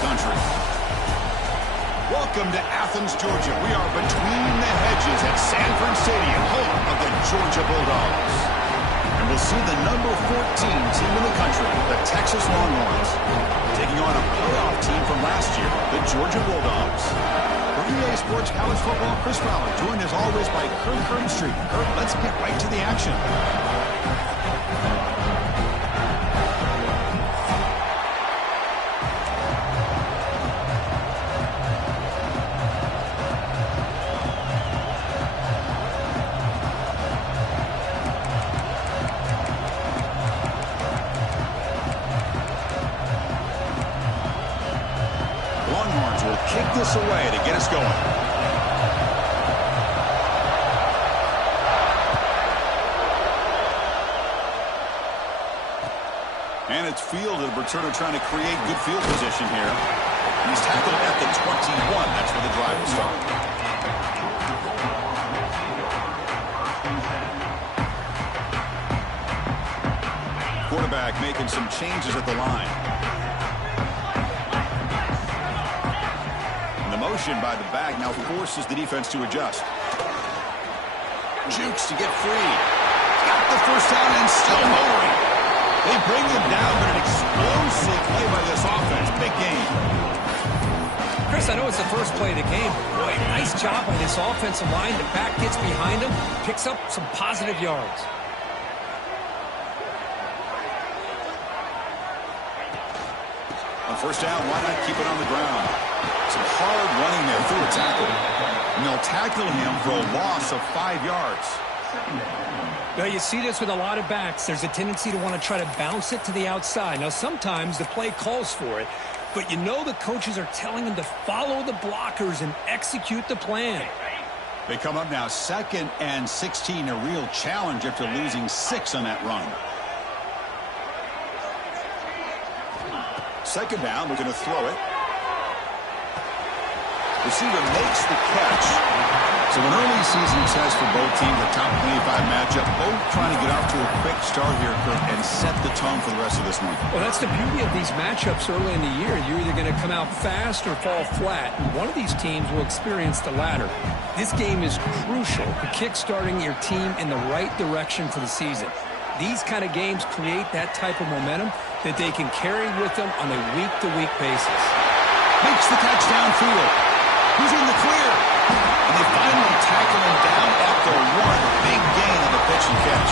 the country. Welcome to Athens, Georgia. We are between the hedges at Sanford Stadium, home of the Georgia Bulldogs. And we'll see the number 14 team in the country, the Texas Longhorns, taking on a playoff team from last year, the Georgia Bulldogs. For EA Sports College Football, Chris Fowler, joined as always by Kurt Street. Kurt, let's get right to the action. Longhorns will kick this away to get us going. And it's fielded. Returner trying to create good field position here. He's tackled at the 21. That's where the drive will start. Quarterback making some changes at the line. Motion by the back now forces the defense to adjust. Jukes to get free. Got the first down and still motoring. They bring him down, but an explosive play by this offense. Big game. Chris, I know it's the first play of the game. Boy, nice job by this offensive line. The back gets behind him, picks up some positive yards. On first down, why not keep it on the ground? Some hard running there through a tackle. And they'll tackle him for a loss of 5 yards. Now, you see this with a lot of backs. There's a tendency to want to try to bounce it to the outside. Now, sometimes the play calls for it, but you know the coaches are telling them to follow the blockers and execute the plan. They come up now 2nd and 16, a real challenge after losing 6 on that run. 2nd down, we're going to throw it. Receiver makes the catch. So an early season test for both teams, a top 25 matchup. Both trying to get off to a quick start here, Kirk, and set the tone for the rest of this one. Well, that's the beauty of these matchups early in the year. You're either going to come out fast or fall flat. And one of these teams will experience the latter. This game is crucial to kick-starting your team in the right direction for the season. These kind of games create that type of momentum that they can carry with them on a week-to-week basis. Makes the catch downfield. He's in the clear. And they finally tackle him down at the 1. Big gain on the pitch and catch.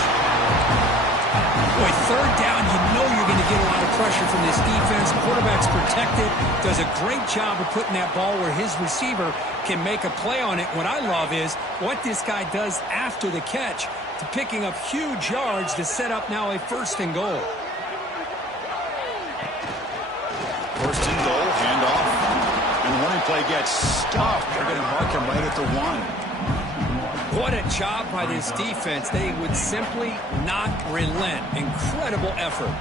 Boy, 3rd down, you know you're going to get a lot of pressure from this defense. Quarterback's protected. Does a great job of putting that ball where his receiver can make a play on it. What I love is what this guy does after the catch to picking up huge yards to set up now a 1st and goal. 1st and goal, handoff. And the running play gets stuffed. They're going to mark him right at the 1. What a job by this defense. They would simply not relent. Incredible effort.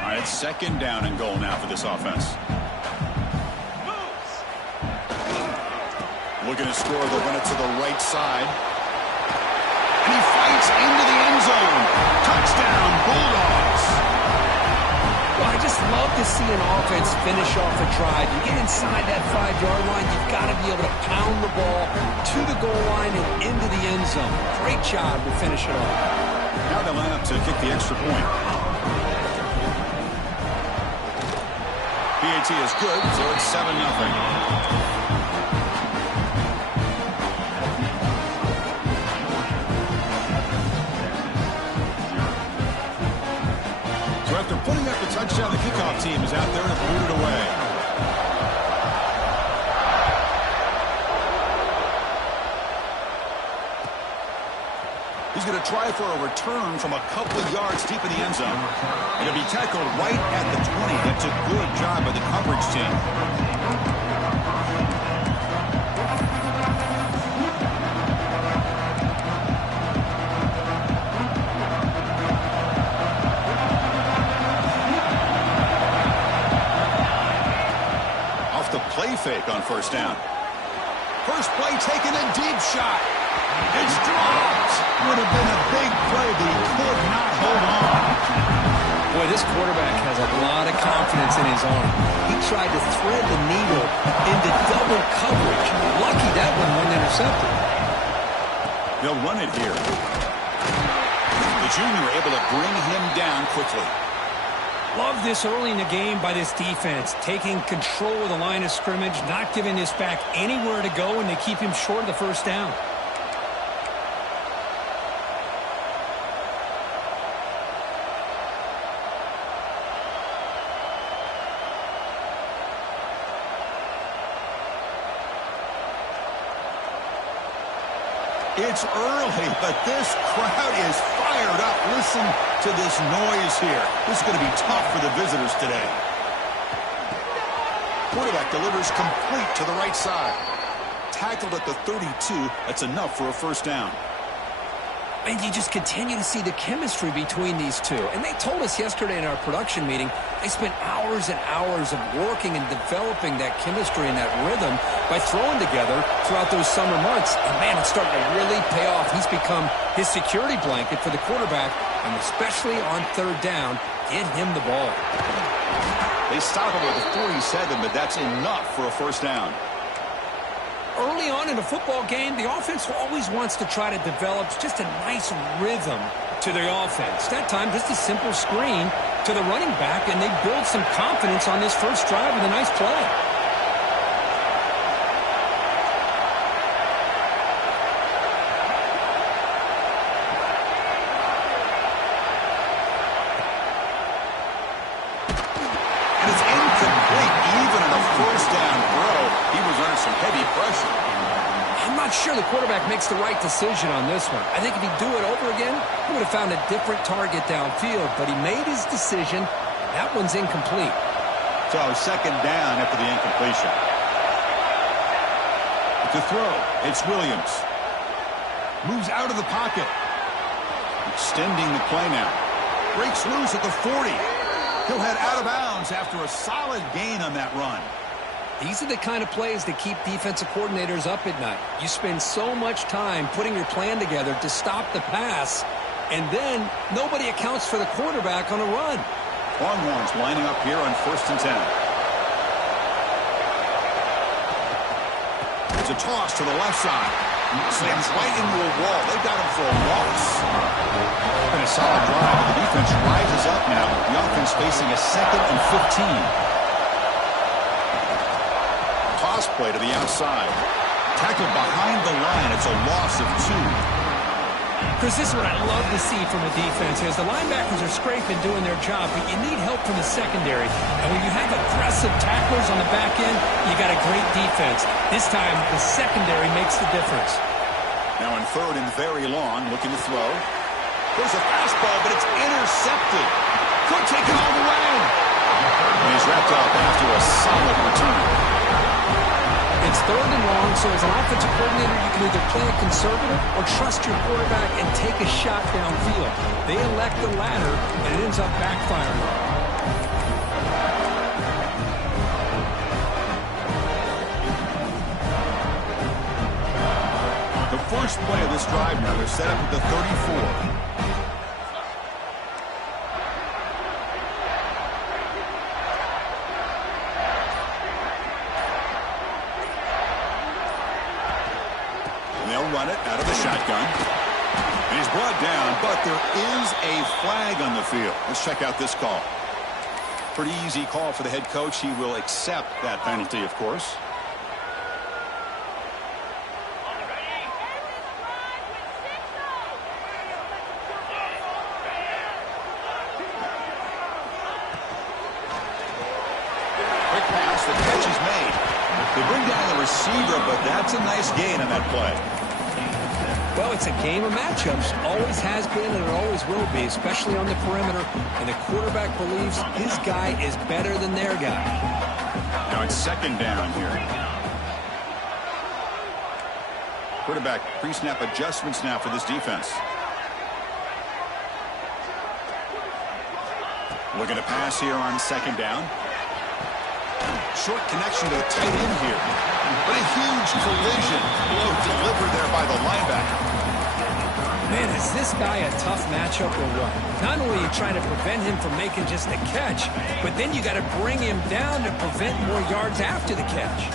All right, 2nd down and goal now for this offense. Looking to score, they'll run it to the right side. And he fights into the end zone. Touchdown, Bulldogs. Well, I just love to see an offense finish off a drive. You get inside that 5-yard line, you've got to be able to pound the ball to the goal line and into the end zone. Great job to finish it off. Now they line up to kick the extra point. PAT is good, so it's 7-0. After putting up the touchdown, the kickoff team is out there to boot it away. He's going to try for a return from a couple of yards deep in the end zone. It'll be tackled right at the 20. That's a good job by the coverage team. Play fake on 1st down. First play taken, a deep shot. It's dropped. Would have been a big play, but he could not hold on. Boy, this quarterback has a lot of confidence in his arm. He tried to thread the needle into double coverage. Lucky that one wasn't intercepted. They'll run it here. The junior able to bring him down quickly. Love this early in the game by this defense, taking control of the line of scrimmage, not giving this back anywhere to go, and they keep him short of the first down. It's early, but this crowd is fired up. Listen to this noise here. This is going to be tough for the visitors today. Quarterback delivers complete to the right side. Tackled at the 32. That's enough for a first down. And you just continue to see the chemistry between these two. And they told us yesterday in our production meeting, they spent hours and hours of working and developing that chemistry and that rhythm by throwing together throughout those summer months. And, man, it's starting to really pay off. He's become his security blanket for the quarterback, and especially on third down, get him the ball. They stop him with a 47, but that's enough for a first down. Early on in a football game, the offense always wants to try to develop just a nice rhythm to their offense. That time, just a simple screen to the running back, and they build some confidence on this first drive with a nice play. And it's incomplete, even in a first down throw. He was under some heavy pressure. I'm not sure the quarterback makes the right decision on this one. I think if he'd do it over again, he would have found a different target downfield, but he made his decision. That one's incomplete. So second down after the incompletion. To throw, it's Williams. Moves out of the pocket. Extending the play now. Breaks loose at the 40. He'll head out of bounds after a solid gain on that run. These are the kind of plays that keep defensive coordinators up at night. You spend so much time putting your plan together to stop the pass, and then nobody accounts for the quarterback on a run. Longhorns lining up here on 1st and 10. It's a toss to the left side. Slams right into a wall. They've got him for a loss. And a solid drive. The defense rises up now. The offense facing a 2nd and 15. Toss play to the outside. Tackled behind the line. It's a loss of 2. Chris, this is what I love to see from a defense is the linebackers are scraping, doing their job, but you need help from the secondary. And when you have aggressive tacklers on the back end, you got a great defense. This time, the secondary makes the difference. Now in 3rd and very long, looking to throw. There's a fastball, but it's intercepted. Could take it all the way. And he's wrapped up after a solid return. It's 3rd and long, so as an offensive coordinator, you can either play it conservative or trust your quarterback and take a shot downfield. They elect the latter, and it ends up backfiring. The first play of this drive now, they're set up at the 34. Run it out of the shotgun. And he's brought down, but there is a flag on the field. Let's check out this call. Pretty easy call for the head coach. He will accept that penalty, of course. Quick pass, the catch is made. They bring down the receiver, but that's a nice gain on that play. Well, it's a game of matchups. Always has been and it always will be, especially on the perimeter. And the quarterback believes his guy is better than their guy. Now it's 2nd down here. Quarterback pre-snap adjustments now for this defense. Looking to pass here on 2nd down. Short connection to the tight end here. But a huge collision blow delivered there by the linebacker. Man, is this guy a tough matchup or what? Not only are you trying to prevent him from making just a catch, but then you got to bring him down to prevent more yards after the catch.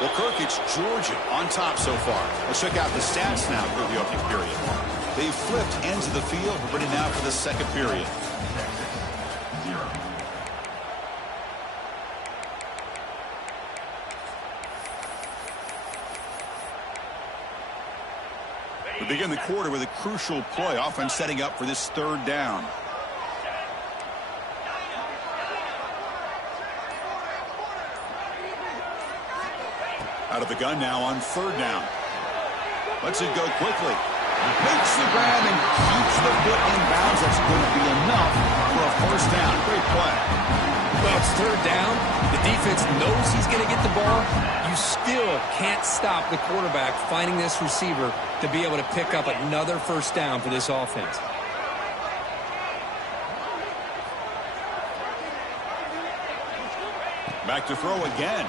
Well, Kirk, it's Georgia on top so far. Let's check out the stats now for the opening period. They've flipped ends of the field. We're ready now for the second period. We begin the quarter with a crucial play. Offense setting up for this third down. Out of the gun now on third down. Lets it go quickly. Makes the grab and keeps the foot in bounds. That's going to be enough for a first down. Great play. Well, it's third down. The defense knows he's going to get the ball. You still can't stop the quarterback finding this receiver to be able to pick up another first down for this offense. Back to throw again.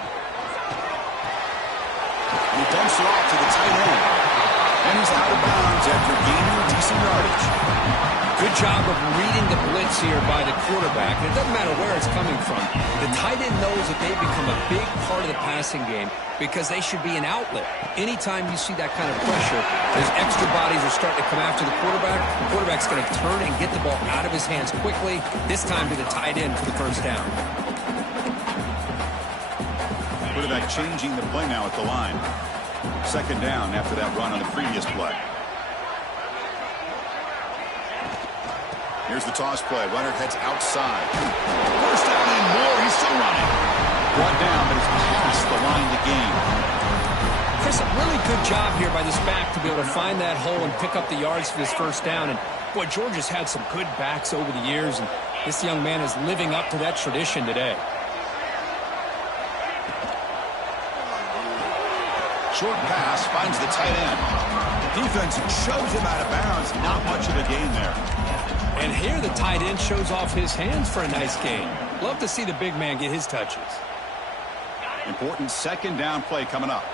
And he dumps it off to the tight end. And he's out of bounds after gaining decent yardage. Good job of reading the blitz here by the quarterback. And it doesn't matter where it's coming from. The tight end knows that they've become a big part of the passing game because they should be an outlet. Anytime you see that kind of pressure, as extra bodies are starting to come after the quarterback's going to turn and get the ball out of his hands quickly, this time to the tight end for the first down. Quarterback changing the play now at the line. Second down after that run on the previous play. Here's the toss play. Runner heads outside. First down and more. He's still running. Brought down, but it's past the line to gain. Chris, a really good job here by this back to be able to find that hole and pick up the yards for his first down. And, boy, Georgia's had some good backs over the years, and this young man is living up to that tradition today. Short pass finds the tight end. Defense shoves him out of bounds. Not much of a gain there. And here the tight end shows off his hands for a nice gain. Love to see the big man get his touches. Important second down play coming up.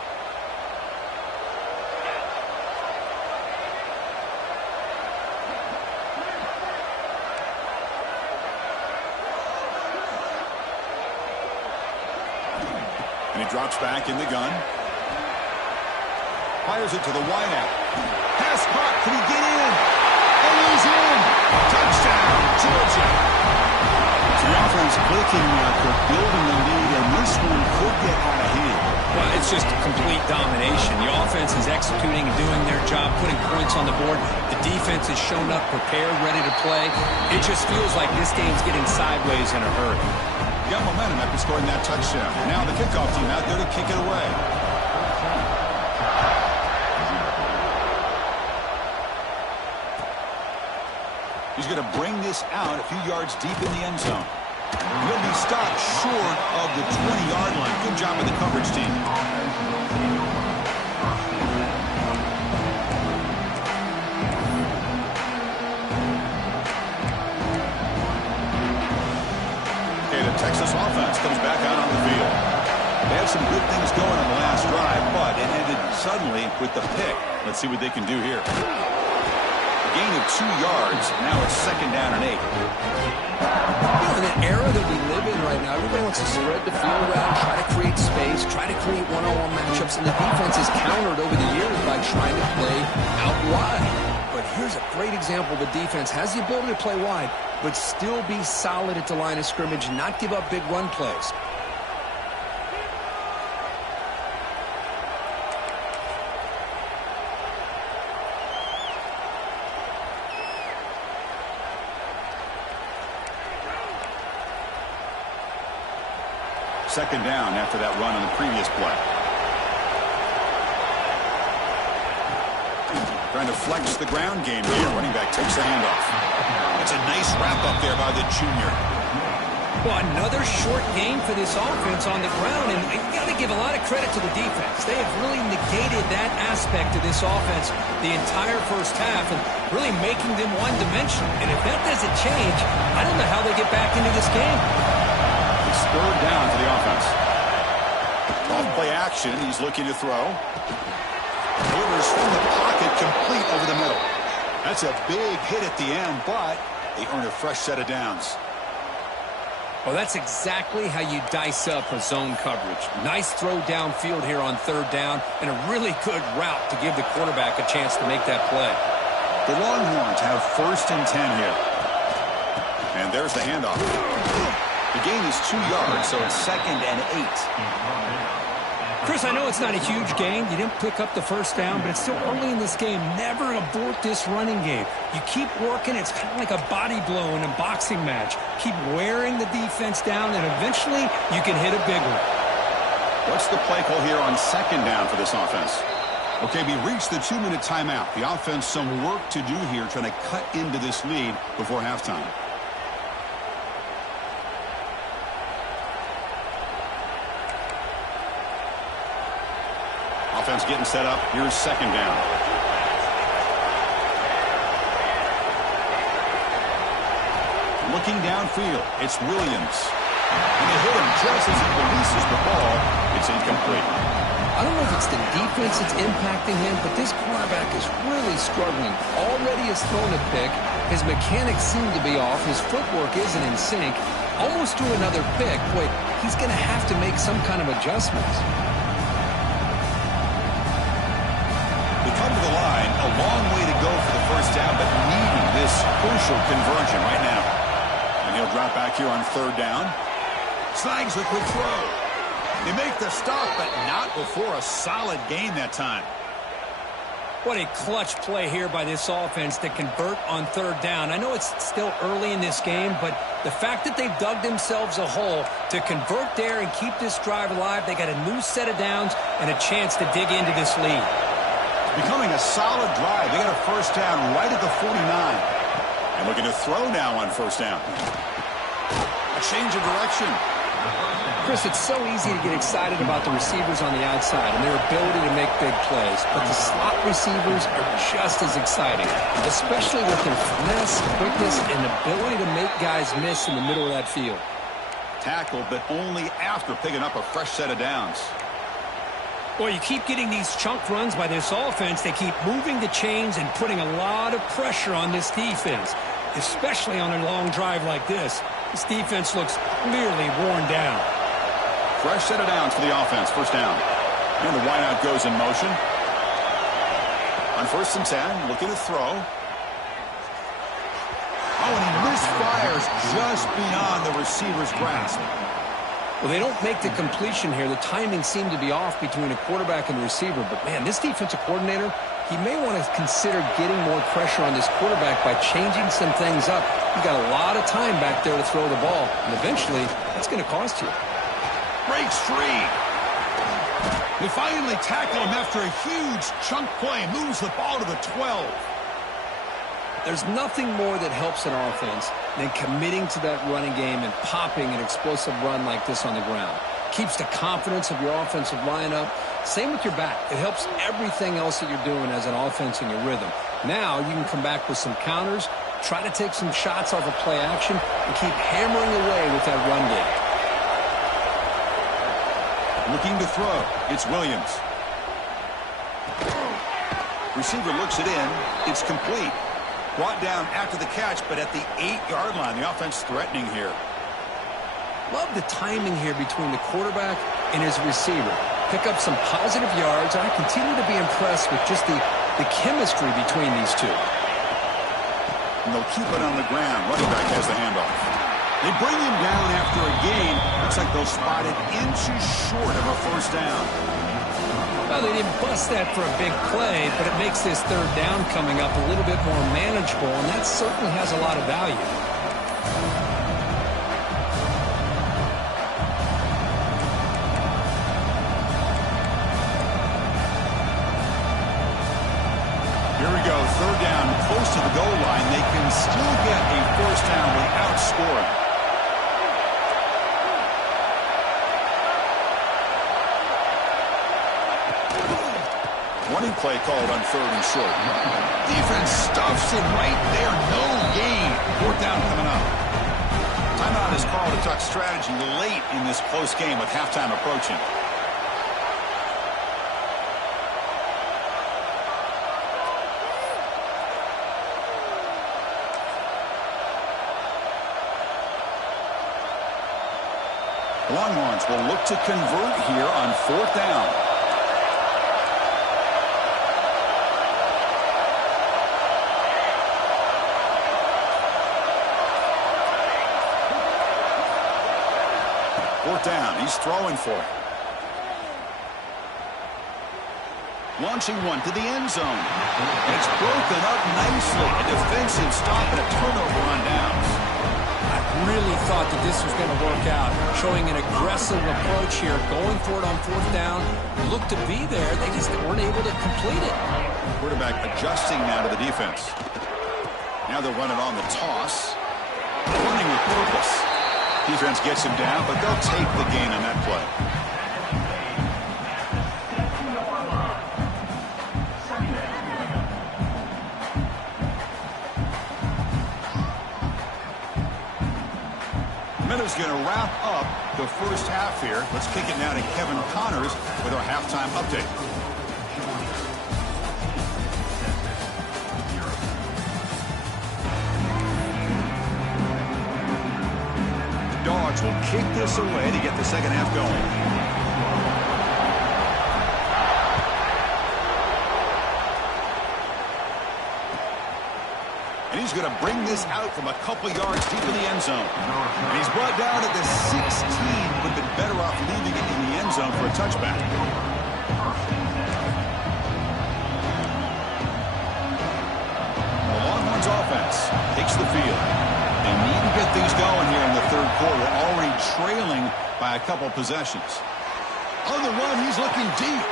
And he drops back in the gun. Fires it to the wideout. Pass caught. Can he get in? And he's in. Touchdown, Georgia. So the offense clicking after building the lead, and this one could get out of hand. Well, it's just complete domination. The offense is executing and doing their job, putting points on the board. The defense has shown up, prepared, ready to play. It just feels like this game's getting sideways in a hurry. Got momentum after scoring that touchdown. Now the kickoff team out there to kick it away. He's going to bring this out a few yards deep in the end zone. He'll be stopped short of the 20-yard line. Good job with the coverage team. Okay, the Texas offense comes back out on the field. They had some good things going on the last drive, but it ended suddenly with the pick. Let's see what they can do here. Gain of 2 yards. Now it's second down and 8. In an era that we live in right now, everybody wants to spread the field around, try to create space, try to create one-on-one matchups, and the defense is countered over the years by trying to play out wide. But here's a great example. The defense has the ability to play wide, but still be solid at the line of scrimmage and not give up big run plays. Second down after that run on the previous play. Trying to flex the ground game here. Running back takes the handoff. It's a nice wrap up there by the junior. Well, another short game for this offense on the ground, and you got to give a lot of credit to the defense. They have really negated that aspect of this offense the entire first half and really making them one-dimensional. And if that doesn't change, I don't know how they get back into this game. It's third down for the offense. Off play action, he's looking to throw. Delivers from the pocket, complete over the middle. That's a big hit at the end, but they earn a fresh set of downs. Well, that's exactly how you dice up a zone coverage. Nice throw downfield here on third down, and a really good route to give the quarterback a chance to make that play. The Longhorns have 1st and 10 here. And there's the handoff. The gain is 2 yards, so it's 2nd and 8. Chris, I know it's not a huge gain. You didn't pick up the first down, but it's still early in this game. Never abort this running game. You keep working. It's kind of like a body blow in a boxing match. Keep wearing the defense down, and eventually you can hit a big one. What's the play call here on 2nd down for this offense? Okay, we reached the 2-minute timeout. The offense some work to do here, trying to cut into this lead before halftime. Offense getting set up. Here's 2nd down. Looking downfield, it's Williams. And they hit him just as he releases the ball. It's incomplete. I don't know if it's the defense that's impacting him, but this quarterback is really struggling. Already has thrown a pick. His mechanics seem to be off. His footwork isn't in sync. Almost threw another pick. Boy, he's going to have to make some kind of adjustments. Come to the line, a long way to go for the first down, but needing this crucial conversion right now. And he'll drop back here on 3rd down. Snags a quick throw. They make the stop, but not before a solid gain that time. What a clutch play here by this offense to convert on 3rd down. I know it's still early in this game, but the fact that they've dug themselves a hole to convert there and keep this drive alive, they got a new set of downs and a chance to dig into this lead. Becoming a solid drive. They got a first down right at the 49. And looking to throw now on 1st down. A change of direction. Chris, it's so easy to get excited about the receivers on the outside and their ability to make big plays. But the slot receivers are just as exciting, especially with their finesse, quickness, and ability to make guys miss in the middle of that field. Tackled, but only after picking up a fresh set of downs. Well, you keep getting these chunk runs by this offense. They keep moving the chains and putting a lot of pressure on this defense, especially on a long drive like this. This defense looks clearly worn down. Fresh set of downs for the offense. 1st down. And the wideout goes in motion. On 1st and 10, looking to throw. Oh, and he misfires just beyond the receiver's grasp. Well, they don't make the completion here. The timing seemed to be off between a quarterback and the receiver. But, man, this defensive coordinator, he may want to consider getting more pressure on this quarterback by changing some things up. You've got a lot of time back there to throw the ball. And eventually, that's going to cost you. Breaks free. They finally tackle him after a huge chunk play. Moves the ball to the 12. There's nothing more that helps an offense than committing to that running game and popping an explosive run like this on the ground. Keeps the confidence of your offensive lineup. Same with your back. It helps everything else that you're doing as an offense in your rhythm. Now you can come back with some counters, try to take some shots off of play action, and keep hammering away with that run game. Looking to throw. It's Williams. Receiver looks it in. It's complete. Brought down after the catch, but at the 8-yard line. The offense threatening here. Love the timing here between the quarterback and his receiver. Pick up some positive yards. I continue to be impressed with just the chemistry between these two. And they'll keep it on the ground. Running back has the handoff. They bring him down after a gain. Looks like they'll spot it inches short of a 1st down. Well, they didn't bust that for a big play, but it makes this 3rd down coming up a little bit more manageable, and that certainly has a lot of value. Here we go, 3rd down, close to the goal line. They can still get a 1st down without scoring. play called on 3rd and short. Defense stuffs it right there. No gain. 4th down coming up. Timeout is called to talk strategy late in this close game with halftime approaching. Longhorns will look to convert here on 4th down. Fourth down. He's throwing for it. Launching one to the end zone. And it's broken up nicely. A defensive stop and a turnover on downs. Really thought that this was going to work out, showing an aggressive approach here, going for it on 4th down. Looked to be there. They just weren't able to complete it. Quarterback adjusting now to the defense. Now they'll run it on the toss. Running with purpose. Defense gets him down, but they'll take the gain on that play. Minutes going to wrap up the first half here. Let's kick it now to Kevin Connors with our halftime update. The Dogs will kick this away to get the second half going. And he's going to bring this out from a couple yards deep in the end zone. And he's brought down at the 16. Would have been better off leaving it in the end zone for a touchback. The Longhorns offense takes the field. They need to get things going here in the third quarter, already trailing by a couple possessions. On the run, he's looking deep.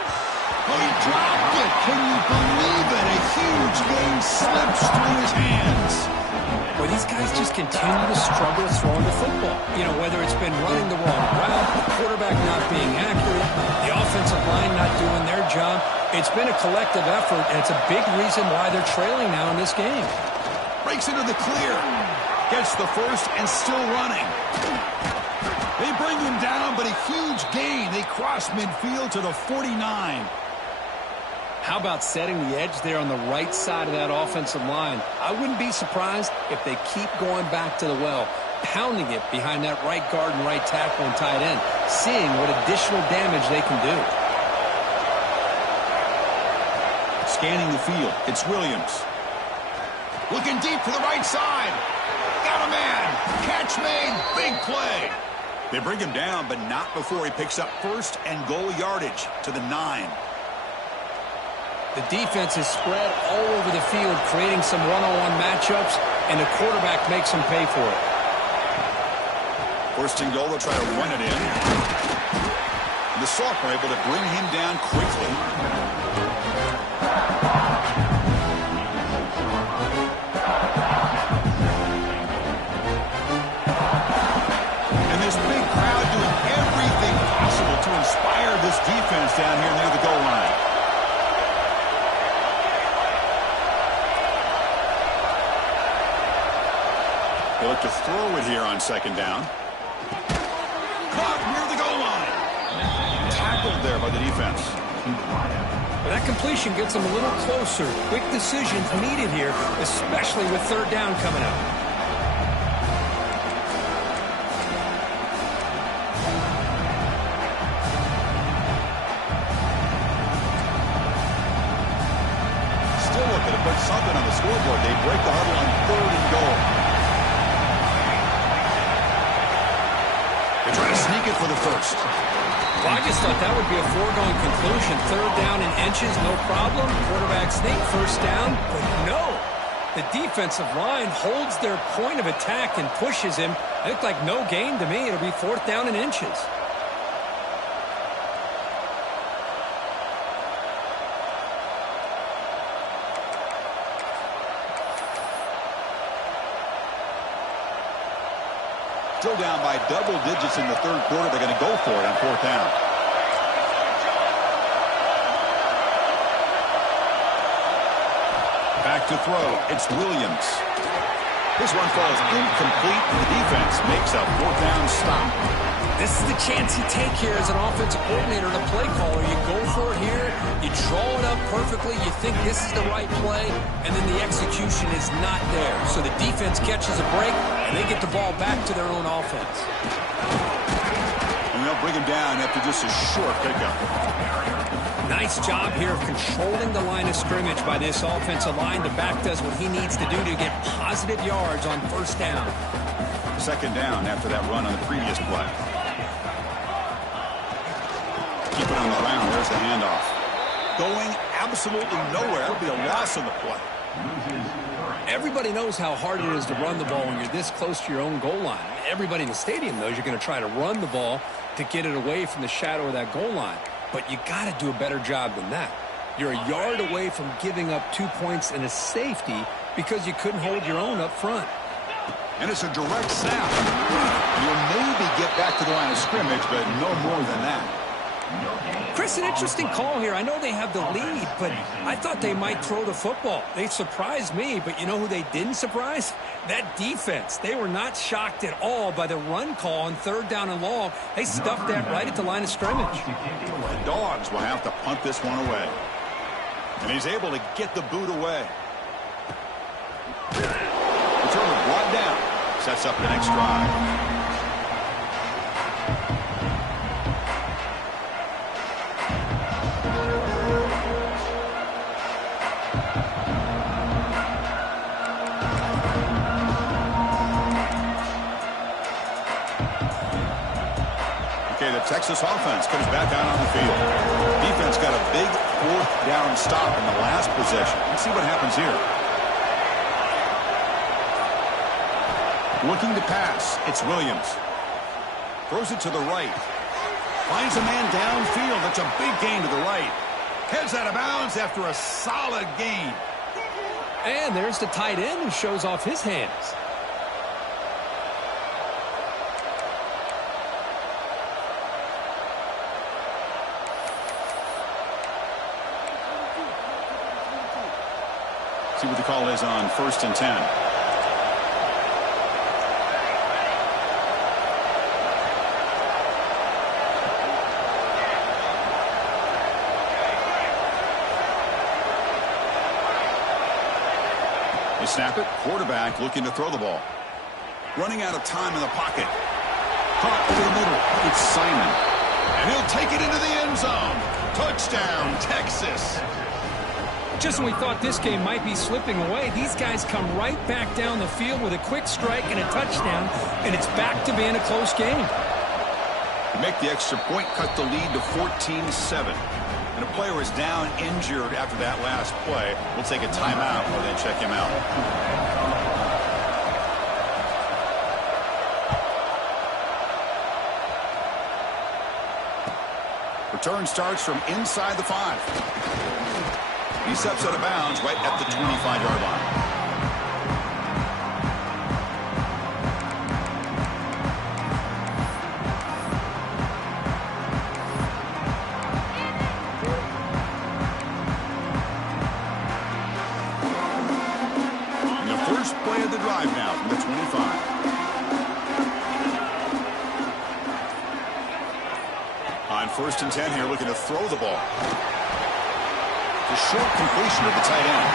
Oh, he dropped it. Can you believe it? A huge gain slips through his hands. Well, these guys just continue to struggle throwing the football. You know, whether it's been running the wrong route, the quarterback not being accurate, the offensive line not doing their job. It's been a collective effort, and it's a big reason why they're trailing now in this game. Breaks into the clear. Gets the first and still running. They bring him down, but a huge gain. They cross midfield to the 49. How about setting the edge there on the right side of that offensive line? I wouldn't be surprised if they keep going back to the well, pounding it behind that right guard and right tackle and tight end, seeing what additional damage they can do. Scanning the field, it's Williams. Looking deep to the right side. Got a man. Catch made. Big play. They bring him down, but not before he picks up first and goal yardage to the 9. The defense is spread all over the field, creating some one-on-one matchups, and the quarterback makes them pay for it. First and goal, they'll try to run it in. And the sophomore able to bring him down quickly. And this big crowd doing everything possible to inspire this defense down here near the goal line. They look to throw it here on second down. Caught near the goal line. Tackled there by the defense. But that completion gets them a little closer. Quick decisions needed here, especially with third down coming up. Still looking to put something on the scoreboard. They break the huddle on third and goal. They try to sneak it for the first. Well, I just thought that would be a foregone conclusion. Third down in inches, no problem. Quarterback sneak, first down. But no. The defensive line holds their point of attack and pushes him. It looked like no gain to me. It'll be fourth down in inches. Still down by double digits in the third quarter. They're going to go for it on fourth down. To throw, it's Williams. This one falls incomplete, and the defense makes a fourth down stop. This is the chance you take here as an offensive coordinator and a play caller. You go for it here, you draw it up perfectly, you think this is the right play, and then the execution is not there. So the defense catches a break, and they get the ball back to their own offense. And they'll bring him down after just a short pickup. Nice job here of controlling the line of scrimmage by this offensive line. The back does what he needs to do to get positive yards on first down. Second down after that run on the previous play. Keep it on the ground. There's the handoff. Going absolutely nowhere. It'll be a loss on the play. Everybody knows how hard it is to run the ball when you're this close to your own goal line. Everybody in the stadium knows you're going to try to run the ball to get it away from the shadow of that goal line. But you got to do a better job than that. You're a yard away from giving up 2 points and a safety because you couldn't hold your own up front. And it's a direct snap. You'll maybe get back to the line of scrimmage, but no more than that. Chris, an interesting call here. I know they have the lead, but I thought they might throw the football. They surprised me, but you know who they didn't surprise? That defense. They were not shocked at all by the run call on third down and long. They stuffed that right at the line of scrimmage. The Dogs will have to punt this one away. And he's able to get the boot away. Returner brought down. Sets up the next drive. Okay, the Texas offense comes back out on the field. Defense got a big fourth down stop in the last possession. Let's see what happens here. Looking to pass, it's Williams. Throws it to the right. Finds a man downfield. That's a big gain to the right. Heads out of bounds after a solid gain. And there's the tight end who shows off his hands. See what the call is on 1st and 10. They snap it. Quarterback looking to throw the ball. Running out of time in the pocket. Caught over the middle. It's Simon. And he'll take it into the end zone. Touchdown, Texas. Just when we thought this game might be slipping away, these guys come right back down the field with a quick strike and a touchdown, and it's back to being a close game. To make the extra point, cut the lead to 14-7. And a player is down injured after that last play. We'll take a timeout and then check him out. Return starts from inside the 5. He steps out of bounds right at the 25-yard line. And the first play of the drive now from the 25. On 1st and 10 here, looking to throw the ball. The short completion of the tight end.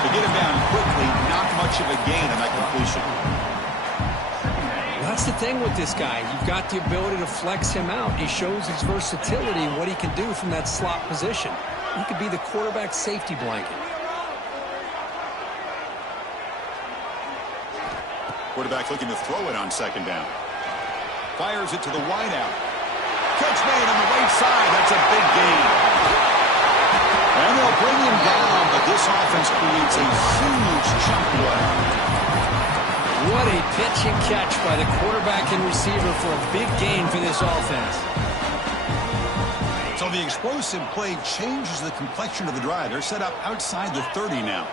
To get him down quickly, not much of a gain on that completion. That's the thing with this guy. You've got the ability to flex him out. He shows his versatility and what he can do from that slot position. He could be the quarterback safety blanket. Quarterback looking to throw it on 2nd down. Fires it to the wideout. Catch made on the right side. That's a big gain. And they'll bring him down, but this offense creates a huge chunk play. What a pitch and catch by the quarterback and receiver for a big gain for this offense. So the explosive play changes the complexion of the drive. They're set up outside the 30 now.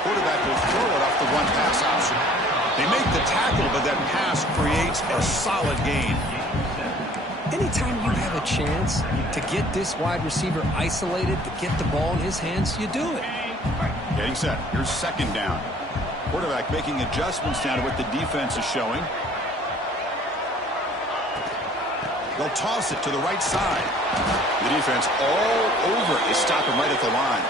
Quarterback will throw it off the one-pass option. They make the tackle, but that pass creates a solid gain. Anytime you have a chance to get this wide receiver isolated, to get the ball in his hands, you do it. Getting set. Here's second down. Quarterback making adjustments now to what the defense is showing. They'll toss it to the right side. The defense all over it. They stop him right at the line.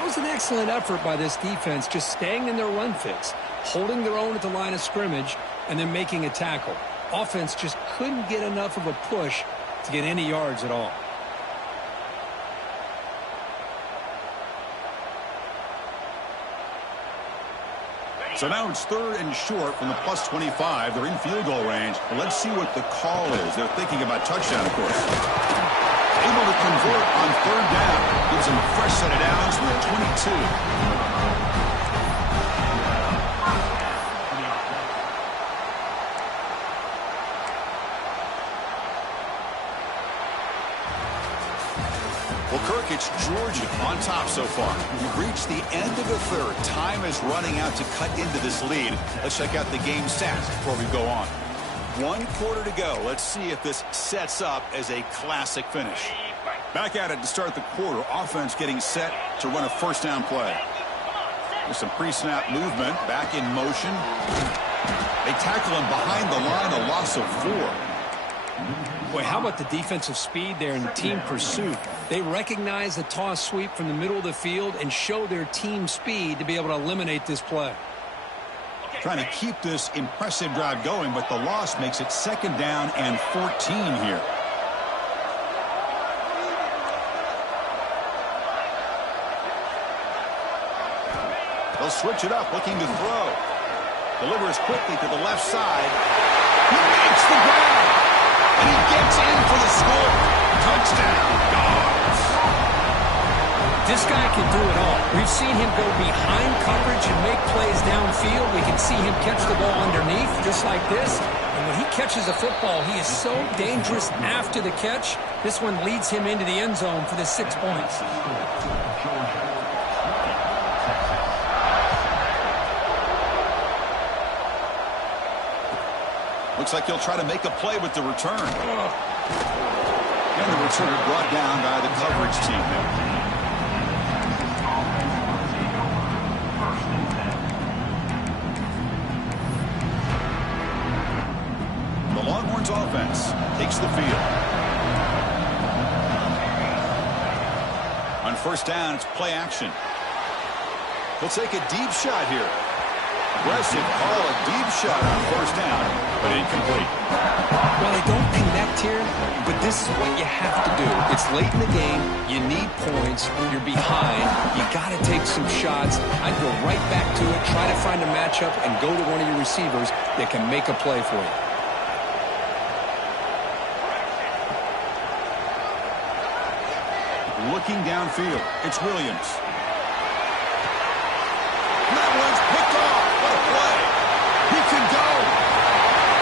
It was an excellent effort by this defense, just staying in their run fix, holding their own at the line of scrimmage, and then making a tackle. Offense just couldn't get enough of a push to get any yards at all. So now it's third and short from the plus 25. They're in field goal range. Well, let's see what the call is. They're thinking about touchdown, of course. Able to convert on third down. Gives them a fresh set of downs with 22. Well, Kirk, it's Georgia on top so far. We've reached the end of the third. Time is running out to cut into this lead. Let's check out the game stats before we go on. 1 quarter to go. Let's see if this sets up as a classic finish. Back at it to start the quarter. Offense getting set to run a first down play. There's some pre-snap movement. Back in motion. They tackle him behind the line. A loss of 4. Boy, how about the defensive speed there in the team pursuit? They recognize the toss sweep from the middle of the field and show their team speed to be able to eliminate this play. Trying to keep this impressive drive going, but the loss makes it second down and 14 here. They'll switch it up, looking to throw. Delivers quickly to the left side. He makes the grab. And he gets in for the score. Touchdown, Dogs. This guy can do it all. We've seen him go behind coverage and make plays downfield. We can see him catch the ball underneath just like this. And when he catches a football, he is so dangerous after the catch. This one leads him into the end zone for the 6 points. Looks like he'll try to make a play with the return. And the return brought down by the coverage team there. The Longhorns offense takes the field. On first down, it's play action. He'll take a deep shot here. Aggressive call, a deep shot on first down, but incomplete. Well, they don't connect here, but this is what you have to do. It's late in the game. You need points. You're behind. You got to take some shots. I'd go right back to it, try to find a matchup, and go to one of your receivers that can make a play for you. Looking downfield, it's Williams. That one's picked off. What a play. He can go.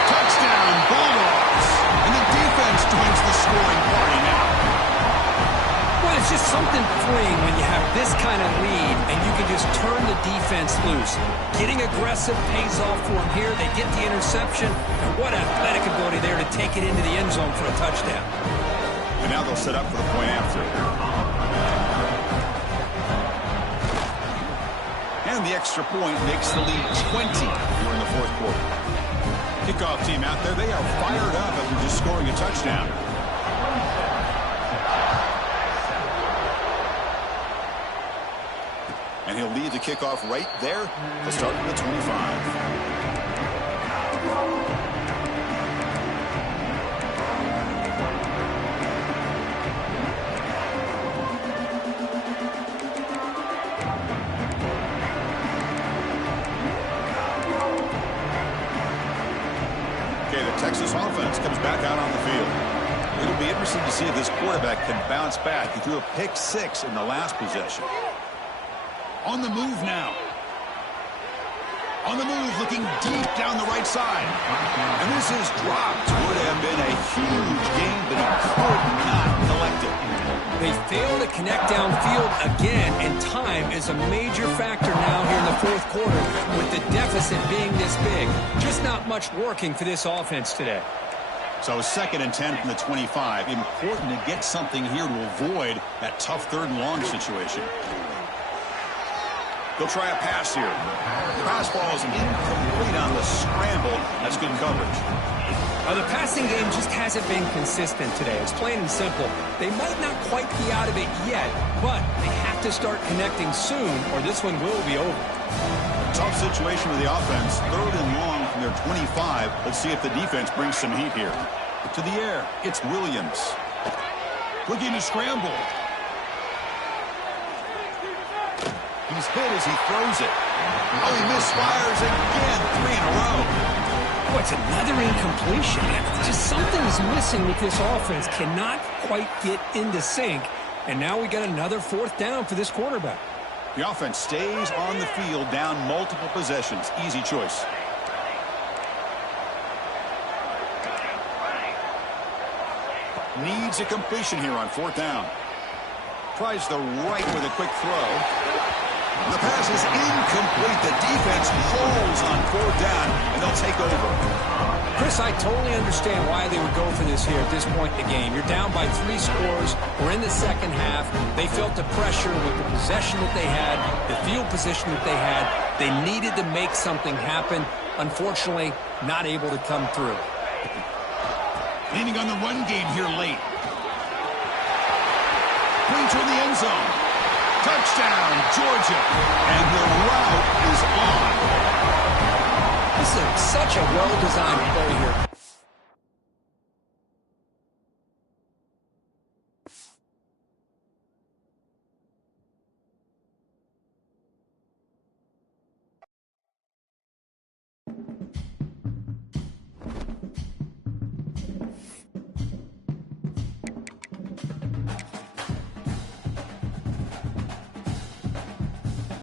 Touchdown, Bulldogs. And the defense joins the scoring party now. Well, it's just something freeing when you have this kind of lead and you can just turn the defense loose. Getting aggressive pays off for them here. They get the interception. And what athletic ability there to take it into the end zone for a touchdown. And now they'll set up for the point after. And the extra point makes the lead 20 here in the fourth quarter. Kickoff team out there, they are fired up after just scoring a touchdown. And he'll lead the kickoff right there. He'll start with the 25. Texas offense comes back out on the field. It'll be interesting to see if this quarterback can bounce back. He threw a pick 6 in the last possession. On the move now. On the move, looking deep down the right side. And this is dropped. Would have been a huge game, but he could not collect it. They fail to connect downfield again, and time is a major factor now here in the fourth quarter with the deficit being this big. Just not much working for this offense today. So 2nd and 10 from the 25. Important to get something here to avoid that tough 3rd and long situation. They'll try a pass here. The pass ball is incomplete on the scramble. That's good coverage. The passing game just hasn't been consistent today. It's plain and simple. They might not quite be out of it yet, but they have to start connecting soon or this one will be over. Tough situation with the offense. 3rd and long from their 25. Let's see if the defense brings some heat here. To the air, it's Williams. Looking to scramble. He's hit as he throws it. Oh, he misfires again. 3 in a row. Oh, it's another incompletion. Just something's missing with this offense. Cannot quite get into sync. And now we got another 4th down for this quarterback. The offense stays on the field, down multiple possessions. Easy choice. Needs a completion here on 4th down. Tries the right with a quick throw. The pass is incomplete. The defense holds on 4th down, and they'll take over. Chris, I totally understand why they would go for this here at this point in the game. You're down by 3 scores. We're in the 2nd half. They felt the pressure with the possession that they had, the field position that they had. They needed to make something happen. Unfortunately, not able to come through. Leaning on the run game here late. Clean toward the end zone. Touchdown, Georgia. And the route is on. This is such a well-designed play here,